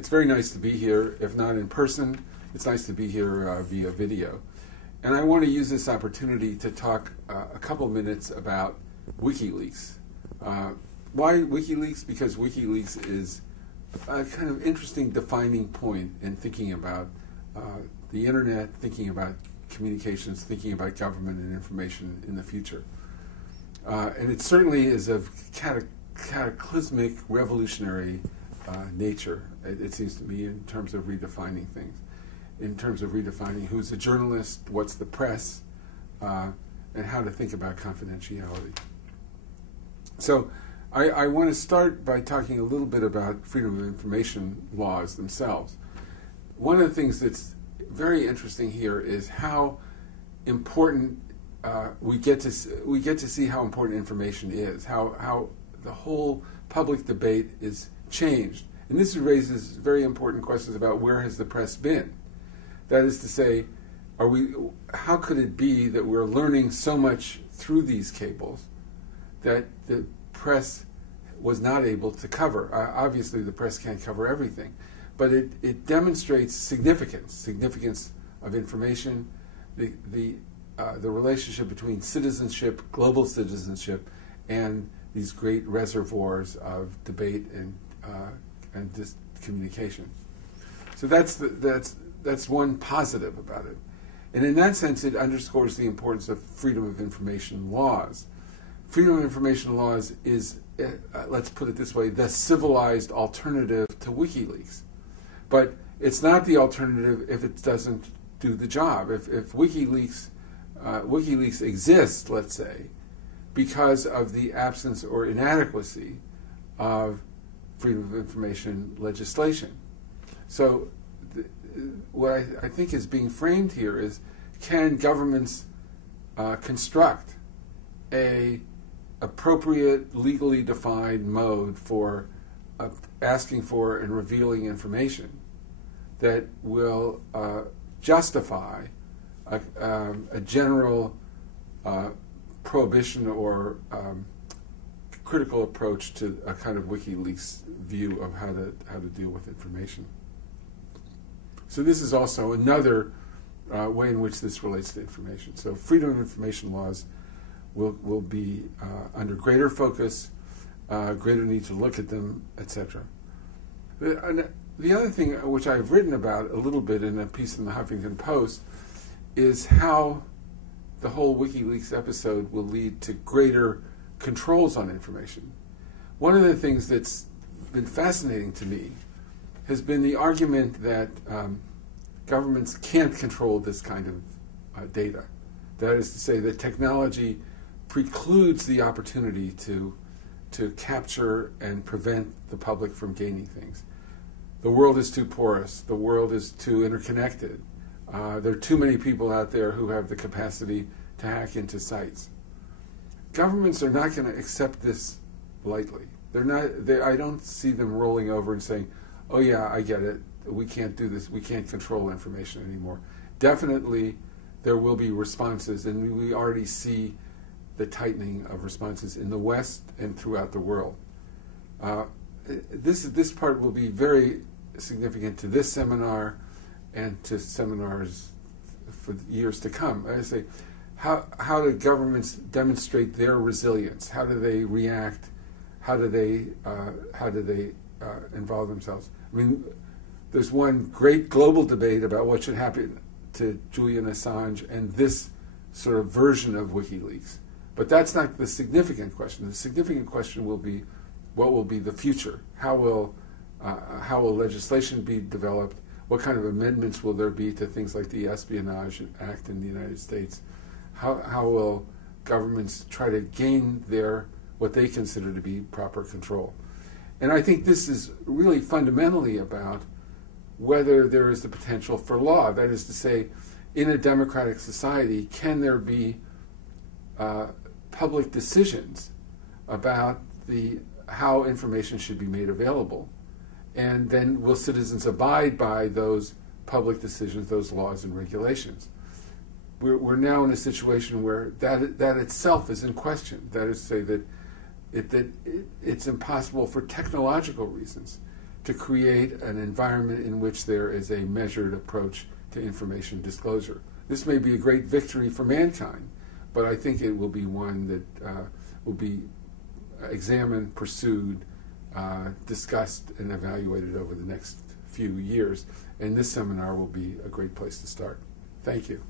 It's very nice to be here. If not in person, it's nice to be here via video. And I want to use this opportunity to talk a couple minutes about WikiLeaks. Why WikiLeaks? Because WikiLeaks is a kind of interesting defining point in thinking about the internet, thinking about communications, thinking about government and information in the future. And it certainly is of cataclysmic, revolutionary nature, it seems to me, in terms of redefining things, in terms of redefining who's a journalist, what's the press, and how to think about confidentiality. So I want to start by talking a little bit about freedom of information laws themselves. One of the things that's very interesting here is how important we get to see how important information is, how the whole public debate is changed. And this raises very important questions about where has the press been. That is to say, how could it be that we're learning so much through these cables that the press was not able to cover? Obviously, the press can't cover everything, but it demonstrates significance of information, the relationship between citizenship, global citizenship, and these great reservoirs of debate and communication. So that's one positive about it. And in that sense, it underscores the importance of freedom of information laws. Freedom of information laws is, let's put it this way, the civilized alternative to WikiLeaks. But it's not the alternative if it doesn't do the job. If WikiLeaks exists, let's say, because of the absence or inadequacy of freedom of information legislation. So what I think is being framed here is, can governments construct a appropriate, legally defined mode for asking for and revealing information that will justify a general prohibition or critical approach to a kind of WikiLeaks view of how to deal with information. So this is also another way in which this relates to information. So freedom of information laws will be under greater focus, greater need to look at them, etc. The other thing which I've written about a little bit in a piece in the Huffington Post is how the whole WikiLeaks episode will lead to greater controls on information. One of the things that's been fascinating to me has been the argument that governments can't control this kind of data. That is to say that technology precludes the opportunity to capture and prevent the public from gaining things. The world is too porous. The world is too interconnected. There are too many people out there who have the capacity to hack into sites. Governments are not going to accept this lightly. I don't see them rolling over and saying, "Oh yeah, I get it. We can't do this. We can't control information anymore." Definitely, there will be responses, and we already see the tightening of responses in the West and throughout the world. This part will be very significant to this seminar and to seminars for years to come. I say, how do governments demonstrate their resilience? How do they react? How do they involve themselves? I mean, there's one great global debate about what should happen to Julian Assange and this sort of version of WikiLeaks. But that's not the significant question. The significant question will be, what will be the future? How will legislation be developed? What kind of amendments will there be to things like the Espionage Act in the United States? How will governments try to gain what they consider to be proper control? And I think this is really fundamentally about whether there is the potential for law. That is to say, in a democratic society, can there be public decisions about how information should be made available? And then will citizens abide by those public decisions, those laws and regulations? We're now in a situation where that itself is in question. That is to say that it's impossible for technological reasons to create an environment in which there is a measured approach to information disclosure. This may be a great victory for mankind, but I think it will be one that will be examined, pursued, discussed, and evaluated over the next few years. And this seminar will be a great place to start. Thank you.